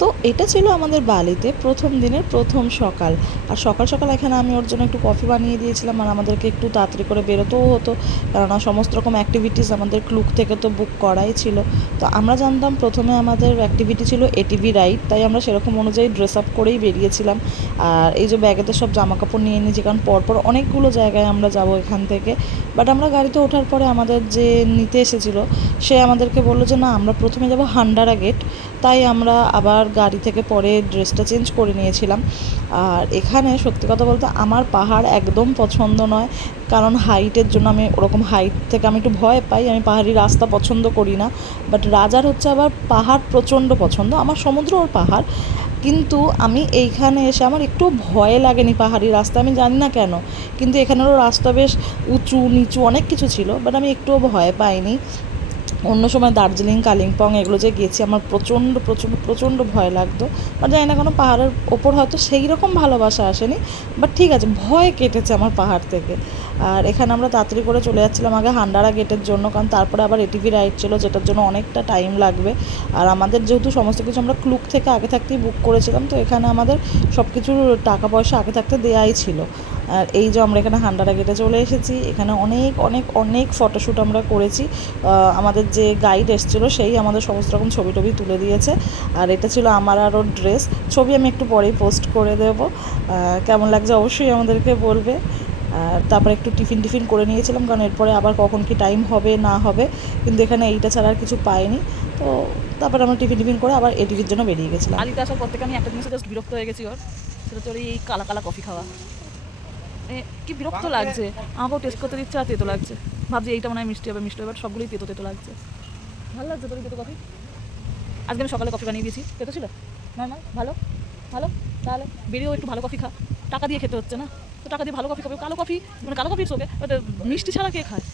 তো এটা ছিল আমাদের বালিতে প্রথম দিনের প্রথম সকাল। আর সকাল সকাল এখানে আমি ওর জন্য একটু কফি বানিয়ে দিয়েছিলাম, আর আমাদেরকে একটু তাড়াতাড়ি করে বেরোতেও হতো, কেননা সমস্ত রকম অ্যাক্টিভিটিস আমাদের ক্লুক থেকে তো বুক করাই ছিল। তো আমরা জানতাম প্রথমে আমাদের অ্যাক্টিভিটি ছিল এটিভি রাইড, তাই আমরা সেরকম অনুযায়ী ড্রেস আপ করেই বেরিয়েছিলাম। আর এই যে ব্যাগেতে সব জামা কাপড় নিয়ে নিয়েছি, কারণ পরপর অনেকগুলো জায়গায় আমরা যাব এখান থেকে। বাট আমরা গাড়িতে ওঠার পরে আমাদের যে নিতে এসেছিলো সে আমাদেরকে বললো যে না, আমরা প্রথমে যাব হান্ডারা গেট। তাই আমরা আবার গাড়ি থেকে পরে ড্রেসটা চেঞ্জ করে নিয়েছিলাম। আর এখানে সত্যি কথা বলতে আমার পাহাড় একদম পছন্দ নয়, কারণ হাইটের জন্য আমি ওরকম হাইট থেকে আমি একটু ভয় পাই, আমি পাহাড়ি রাস্তা পছন্দ করি না। বাট রাজার হচ্ছে আবার পাহাড় প্রচণ্ড পছন্দ, আমার সমুদ্র ওর পাহাড়। কিন্তু আমি এইখানে এসে আমার একটু ভয় লাগেনি পাহাড়ি রাস্তা, আমি জানি না কেন, কিন্তু এখানেরও রাস্তা বেশ উঁচু নিচু অনেক কিছু ছিল, বাট আমি একটুও ভয় পাইনি। অন্য সময় দার্জিলিং কালিম্পং এগুলো যে গেছি আমার প্রচণ্ড প্রচণ্ড প্রচণ্ড ভয় লাগতো, বাট জানি না কোনো পাহাড়ের ওপর হয়তো সেই রকম ভালোবাসা আসেনি, বাট ঠিক আছে, ভয় কেটেছে আমার পাহাড় থেকে। আর এখানে আমরা তাড়াতাড়ি করে চলে যাচ্ছিলাম আগে হান্ডারা গেটের জন্য, কারণ তারপরে আবার এটিভি রাইড ছিল যেটার জন্য অনেকটা টাইম লাগবে। আর আমাদের যেহেতু সমস্ত কিছু আমরা ক্লুক থেকে আগে থাকতেই বুক করেছিলাম, তো এখানে আমাদের সব কিছুর টাকা পয়সা আগে থাকতে দেয়াই ছিল। আর এই যে আমরা এখানে হান্ডারা গেটে চলে এসেছি, এখানে অনেক অনেক অনেক ফটোশ্যুট আমরা করেছি। আমাদের যে গাইড এসেছিলো সেই আমাদের সমস্ত রকম ছবি টবি তুলে দিয়েছে। আর এটা ছিল আমার আর ওর ড্রেস, ছবি আমি একটু পরেই পোস্ট করে দেবো। কেমন লাগছে অবশ্যই আমাদেরকে বলবে। আর তারপরে একটু টিফিন করে নিয়েছিলাম, কারণ এরপরে আবার কখন কি টাইম হবে না হবে, কিন্তু এখানে এইটা ছাড়া আর কিছু পাইনি। তো তারপরে আমরা টিফিন করে আবার এটিভির জন্য বেরিয়ে গেছিলাম। বালিতে আসার পর থেকে আমি একটা জিনিসে জাস্ট বিরক্ত হয়ে গেছি, ওর সেটা হচ্ছে এই কালা কালা কফি খাওয়া। কি বিরক্ত লাগছে, আমাকেও টেস্ট করতে দিচ্ছে আর তেতো লাগছে। ভাবছি এইটা মনে হয় মিষ্টি হবে, মিষ্টি হবে, বাট সবগুলোই তেতো তেতো লাগছে। ভালো লাগছে তোর তেতো কফি? আজকে আমি সকালে কফি বানিয়ে দিয়েছি, তেতো ছিল নর্মাল, ভালো ভালো। তাহলে বেরিয়েও একটু ভালো কফি খা, টাকা দিয়ে খেতে হচ্ছে না তো, টাকা দিয়ে ভালো কফি খাবে। কালো কফি মানে কালো কফি ওকে, মিষ্টি ছাড়া কে খায়?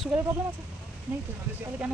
সুগারের প্রবলেম আছে? নেই তো, তাহলে কেন?